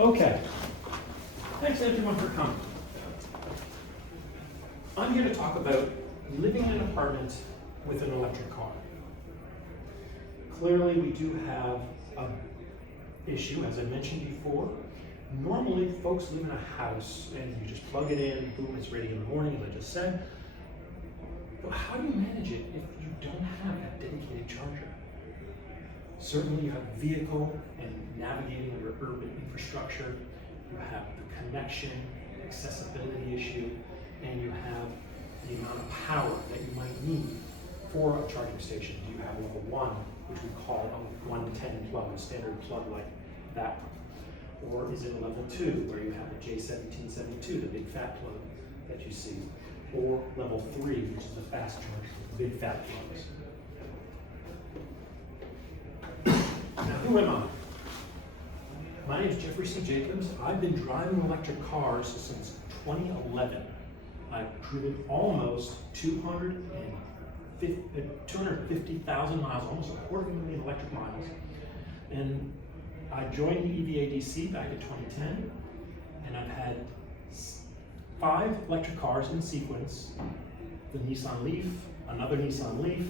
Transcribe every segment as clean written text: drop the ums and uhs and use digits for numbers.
Okay. Thanks everyone for coming. I'm here to talk about living in an apartment with an electric car. Clearly, we do have an issue, as I mentioned before. Normally, folks live in a house and you just plug it in, boom, it's ready in the morning, as I just said. But how do you manage it if you don't have that dedicated charger? Certainly, you have a vehicle and navigating your urban infrastructure. You have the connection, accessibility issue, and you have the amount of power that you might need for a charging station. Do you have level 1, which we call a 110 plug, a standard plug like that one? Or is it a level 2, where you have a J1772, the big fat plug that you see? Or level 3, which is the fast charger, the big fat plugs. Now, who am I? My name is Jeffrey C. Jacobs. I've been driving electric cars since 2011. I've driven almost 250,000 miles, almost 250,000 electric miles. And I joined the EVADC back in 2010, and I've had 5 electric cars in sequence: the Nissan Leaf, another Nissan Leaf,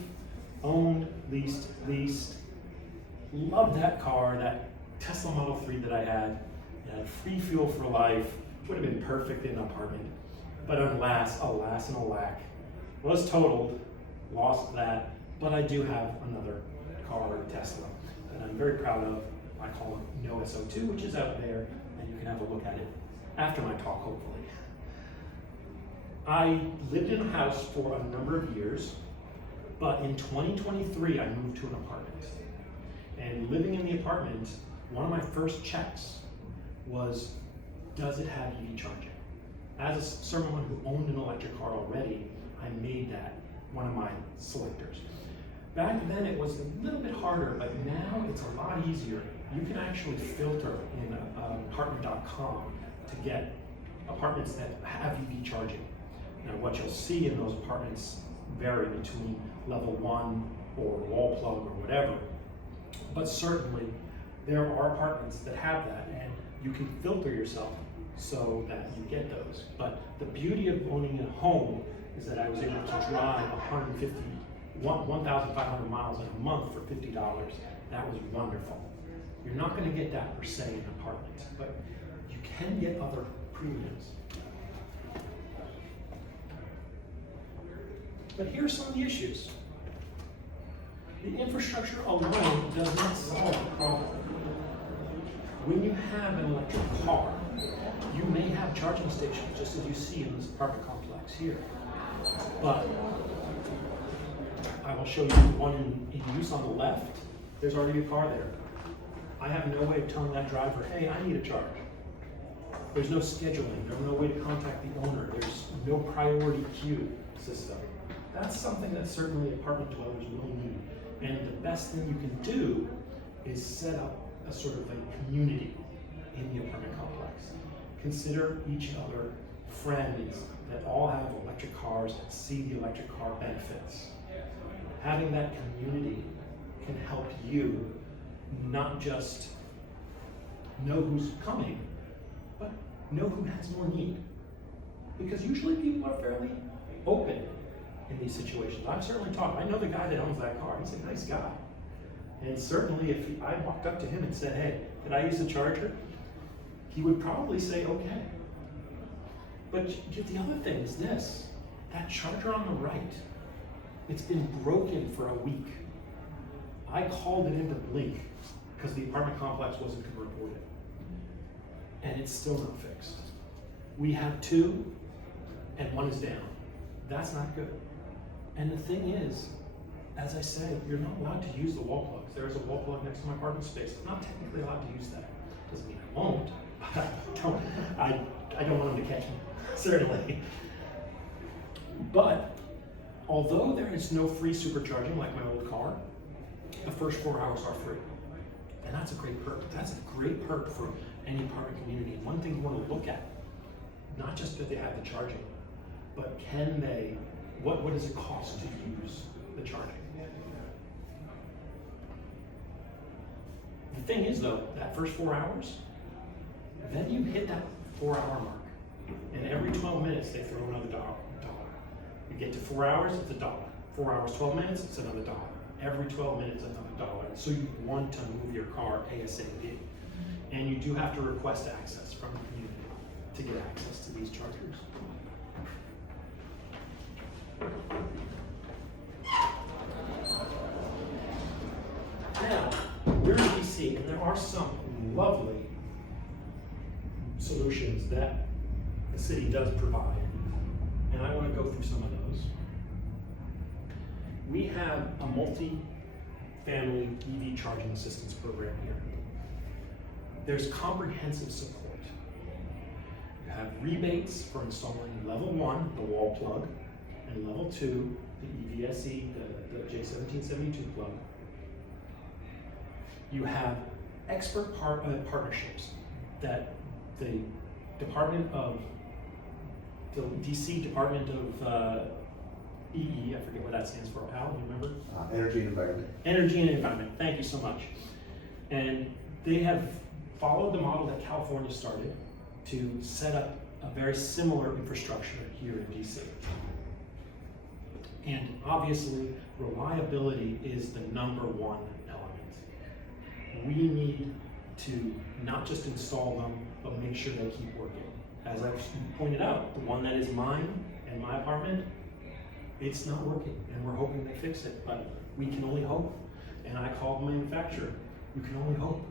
owned, leased. Loved that car, that Tesla Model 3 that I had. It had free fuel for life, would have been perfect in an apartment. But alas and alack, was totaled, lost that, but I do have another car, Tesla, that I'm very proud of. I call it No SO2, which is out there, and you can have a look at it after my talk, hopefully. I lived in a house for a number of years, but in 2023, I moved to an apartment. And living in the apartment, one of my first checks was, does it have EV charging? As someone who owned an electric car already, I made that one of my selectors. Back then it was a little bit harder, but now it's a lot easier. You can actually filter in apartment.com to get apartments that have EV charging. Now what you'll see in those apartments vary between level 1 or wall plug or whatever, but certainly there are apartments that have that, and you can filter yourself so that you get those. But the beauty of owning a home is that I was able to drive 1,500 miles in a month for $50. That was wonderful. You're not going to get that per se in an apartment, but you can get other premiums. But here's some of the issues. The infrastructure alone does not solve the problem. When you have an electric car, you may have charging stations, just as you see in this apartment complex here. But I will show you the one in use on the left. There's already a car there. I have no way of telling that driver, hey, I need a charge. There's no scheduling. There's no way to contact the owner. There's no priority queue system. That's something that certainly apartment dwellers will need. And the best thing you can do is set up a sort of a community in the apartment complex. Consider each other friends that all have electric cars and see the electric car benefits. Having that community can help you not just know who's coming, but know who has more need. Because usually people are fairly open in these situations. I've certainly talked. I know the guy that owns that car. He's a nice guy. And certainly if I walked up to him and said, hey, could I use the charger? He would probably say, okay. But the other thing is this, that charger on the right, it's been broken for a week. I called it into Blink because the apartment complex wasn't going to report it. And it's still not fixed. We have 2 and 1 is down. That's not good. And the thing is, as I said, you're not allowed to use the wall plugs. There is a wall plug next to my apartment space. I'm not technically allowed to use that. Doesn't mean I won't, but I don't want them to catch me, certainly. But although there is no free supercharging like my old car, the first 4 hours are free. And that's a great perk. That's a great perk for any apartment community. And one thing you want to look at, not just that they have the charging, but can they, what does it cost to use the charging? The thing is though, that first 4 hours, Then you hit that 4-hour mark, and every 12 minutes they throw another dollar. You get to 4 hours, it's $1. 4 hours, 12 minutes, it's another $1. Every 12 minutes, another $1. So you want to move your car ASAP. And you do have to request access from the community to get access to these chargers. Now, we're in DC, and there are some lovely solutions that the city does provide. And I want to go through some of those. We have a multi-family EV charging assistance program here. There's comprehensive support. You have rebates for installing level 1, the wall plug, and level 2, the EVSE, the J1772 plug. You have expert partnerships that the DC Department of EE, I forget what that stands for. Al, you remember? Energy and Environment. Energy and Environment, thank you so much. And they have followed the model that California started to set up a very similar infrastructure here in DC. And obviously, reliability is the #1 element. We need to not just install them, but make sure they keep working. As I've pointed out, the one that is mine and my apartment, it's not working, and we're hoping they fix it, but we can only hope. And I called the manufacturer, you can only hope.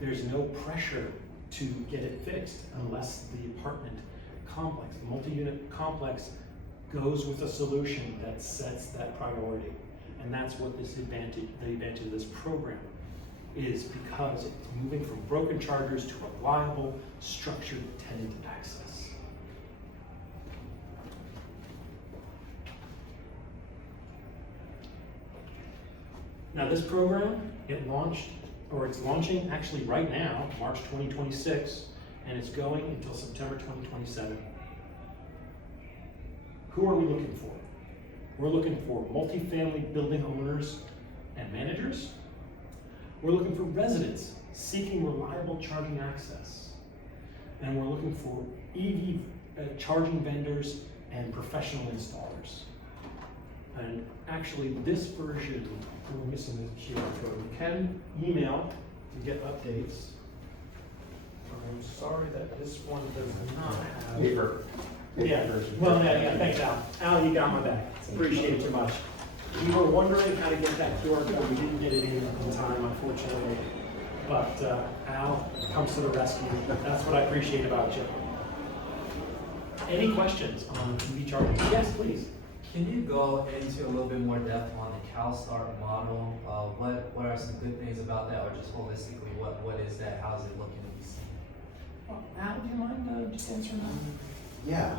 There's no pressure to get it fixed unless the apartment complex, the multi-unit complex, goes with a solution that sets that priority. And that's what the advantage of this program is, because it's moving from broken chargers to reliable, structured tenant access. Now this program, it's launching actually right now, March 2026, and it's going until September 2027. Who are we looking for? We're looking for multifamily building owners and managers. We're looking for residents seeking reliable charging access. And we're looking for EV charging vendors and professional installers. And actually this version, we're missing the QR code. You can email to get updates. I'm sorry that this one does not have. Paper Yeah, version. well, yeah, thanks Al. Al, you got my back. Appreciate it too much. We were wondering how to get that QR code. We didn't get it in time, unfortunately. But Al comes to the rescue. That's what I appreciate about you. Any questions on EV charging? Yes, please. Can you go into a little bit more depth on the CalStart model? What are some good things about that, or just holistically, what is that? How's it looking to be seen? Well, Al, do you mind just answering that? Yeah.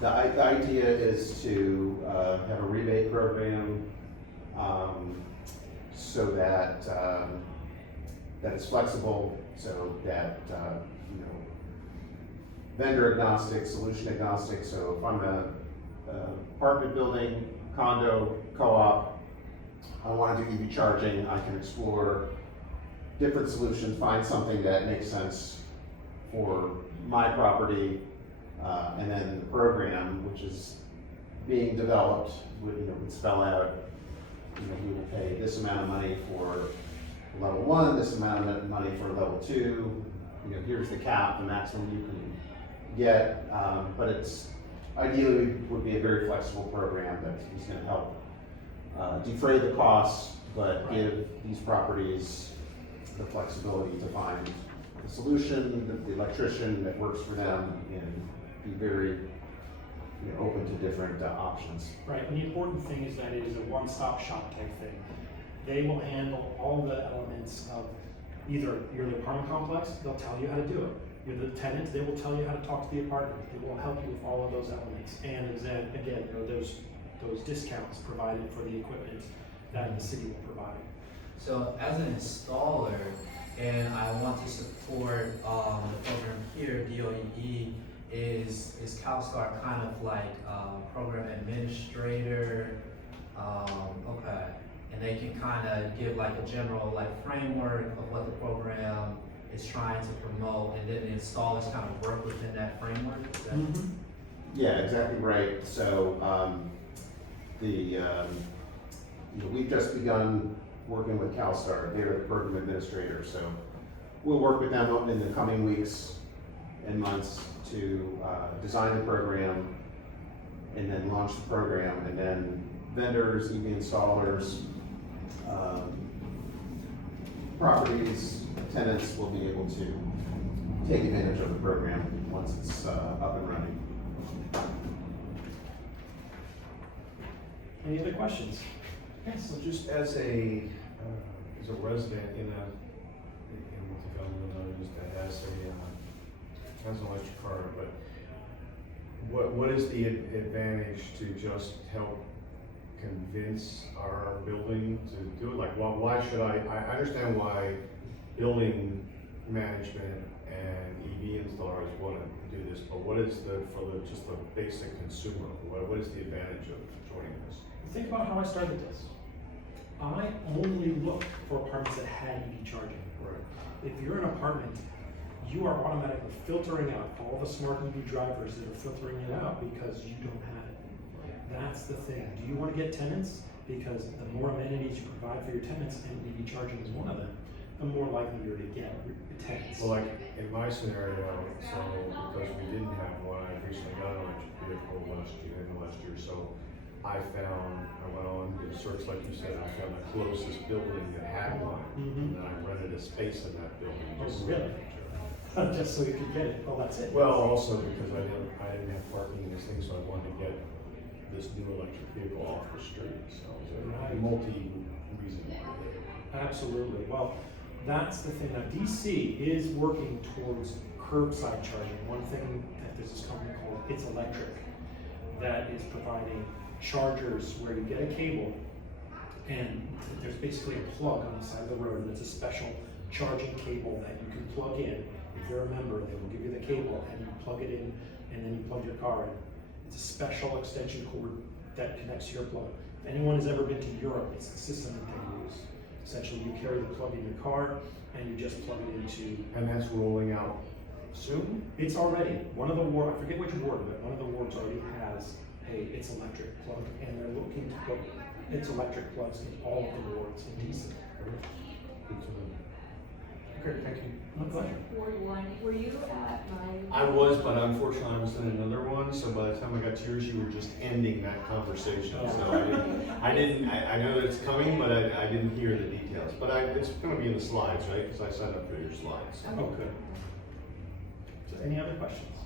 The idea is to have a rebate program so that that it's flexible, so that vendor agnostic, solution agnostic. So if I'm a apartment building, condo, co-op, I want to do EV charging, I can explore different solutions, find something that makes sense for my property, and then the program, which is being developed, would spell out, we will pay this amount of money for level 1, this amount of money for level 2. Here's the cap, the maximum you can get, but it's ideally would be a very flexible program that is going to help defray the costs, but give these properties the flexibility to find the solution, the electrician that works for them, and be very open to different options. Right, and the important thing is that it is a one-stop shop type thing. They will handle all the elements of either you're the apartment complex, they'll tell you how to do it. You're the tenant, they will tell you how to talk to the apartment. They will help you with all of those elements. And again, those discounts provided for the equipment that the city will provide. So as an installer, and I want to support the program here, DOEE, is CalStart kind of like program administrator? Okay. and they can kind of give like a general like framework of what the program is trying to promote, and then the installers kind of work within that framework. Is that- Yeah, exactly right. So, we've just begun working with CalSTAR. They're the program administrator, so we'll work with them in the coming weeks and months to design the program and then launch the program, and then vendors, EV installers, properties, tenants will be able to take advantage of the program once it's up and running. Any other questions? Yes. So just as a resident in multifamily buildings that has an electric car, but what is the advantage to just help convince our building to do it? Like, why should I understand why building management and EV installers want to do this, but what is just the basic consumer, what is the advantage of joining this? Think about how I started this. I only looked for apartments that had EV charging. Right. If you're in an apartment, you are automatically filtering out all the smart EV drivers that are filtering it out because you don't have it. That's the thing. Do you want to get tenants? Because the more amenities you provide for your tenants, and EV charging is one of them, the more likely you're to get tenants. Well, like in my scenario, so because we didn't have one, I recently got an electric vehicle last year, so I went on to search, like you said, I found the closest building that had one, and then I rented a space in that building. Oh, really? Just so you could get it. Oh, that's it. Well, also because I didn't have parking in this thing, so I wanted to get this new electric vehicle off the street, so it was a multi-reason. Absolutely. Well, that's the thing. Now, DC is working towards curbside charging. One thing that there's this company called It's Electric that is providing chargers where you get a cable and there's basically a plug on the side of the road, and it's a special charging cable that you can plug in. If you're a member, they will give you the cable and you plug it in, and then you plug your car in. It's a special extension cord that connects to your plug. If anyone has ever been to Europe, it's the system that they use. Essentially, you carry the plug in your car and you just plug it into. And that's rolling out soon? It's already, one of the wards, I forget which ward, but one of the wards already has It's Electric plug, and they're looking to put It's Electric plugs in all of the wards in DC. Good to know. Okay, thank you. My pleasure. Ward 1, were you at my? I was, but unfortunately I was in another one, so by the time I got to yours, you were just ending that conversation, so I know that it's coming, but I didn't hear the details. But it's gonna be in the slides, right? Because I signed up for your slides. Oh, good. So any other questions?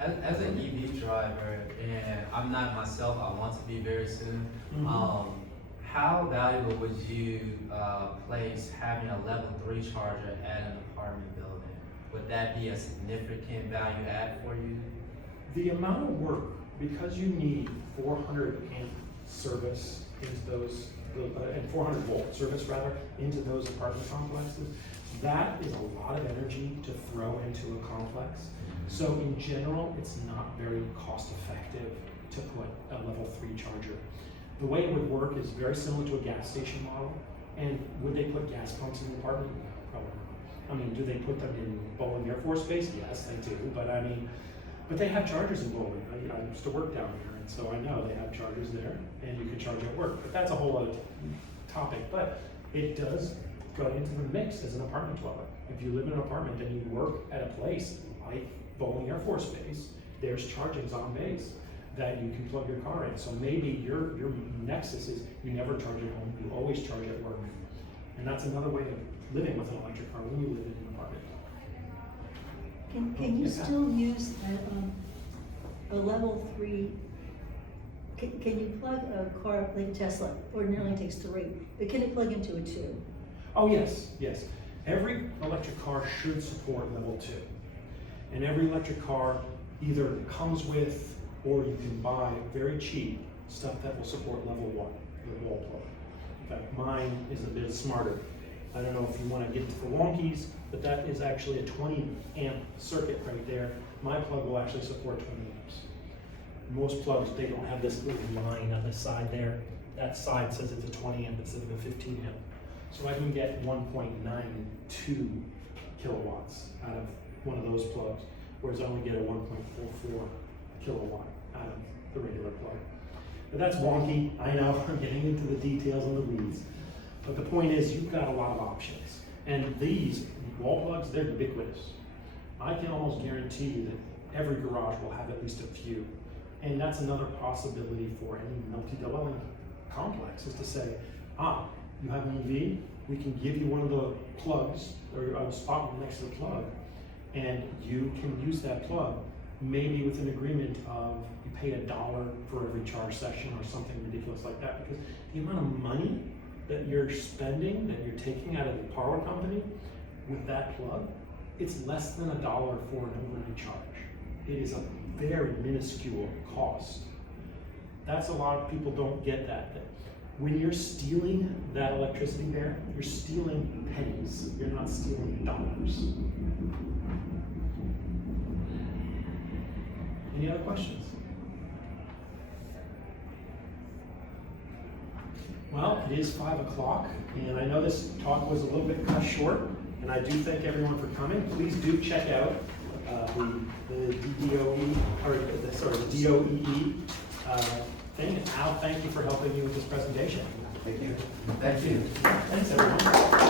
As an EV driver, and I'm not myself, I want to be very soon. How valuable would you place having a level 3 charger at an apartment building? Would that be a significant value add for you? The amount of work, because you need 400 amp service into those, and 400 volt service rather, into those apartment complexes, that is a lot of energy to throw into a complex. So in general, it's not very cost effective to put a level 3 charger. The way it would work is very similar to a gas station model. And would they put gas pumps in the apartment? No, probably not. I mean, do they put them in Bowling Air Force Base? Yes, they do. But I mean, but they have chargers in Bowling. I used to work down there, and so I know they have chargers there, and you can charge at work. But that's a whole other topic. But it does go into the mix as an apartment dweller. If you live in an apartment and you work at a place like Bowling Air Force Base, there's chargings on base that you can plug your car in. So maybe your nexus is you never charge at home, you always charge at work. And that's another way of living with an electric car when you live in an apartment. Can you still use a level 3, can you plug a car like Tesla, ordinarily takes 3, but can it plug into a 2? Oh yes, yes. Every electric car should support level 2. And every electric car either comes with, or you can buy very cheap stuff that will support level 1, the wall plug. In fact, mine is a bit smarter. I don't know if you want to get to the wonkies, but that is actually a 20 amp circuit right there. My plug will actually support 20 amps. Most plugs, they don't have this little line on the side there that side says it's a 20 amp instead of a 15 amp. So I can get 1.92 kilowatts out of one of those plugs, whereas I only get a 1.44 kilowatt out of the regular plug. But that's wonky, I know, I'm getting into the details and the weeds. But the point is, you've got a lot of options. And these wall plugs, they're ubiquitous. I can almost guarantee you that every garage will have at least a few. And that's another possibility for any multi-dwelling complex, is to say, you have an EV, we can give you one of the plugs, or a spot next to the plug, and you can use that plug, maybe with an agreement of you pay $1 for every charge session or something ridiculous like that, because the amount of money that you're spending, that you're taking out of the power company with that plug, it's less than $1 for an overnight charge. It is a very minuscule cost. That's a lot of people don't get that. When you're stealing that electricity there, you're stealing pennies. You're not stealing dollars. Any other questions? Well, it is 5 o'clock, and I know this talk was a little bit cut short, and I do thank everyone for coming. Please do check out the DOE, or the DOEE thing. And Al, thank you for helping me with this presentation. Thank you. Thank you. Thanks, everyone.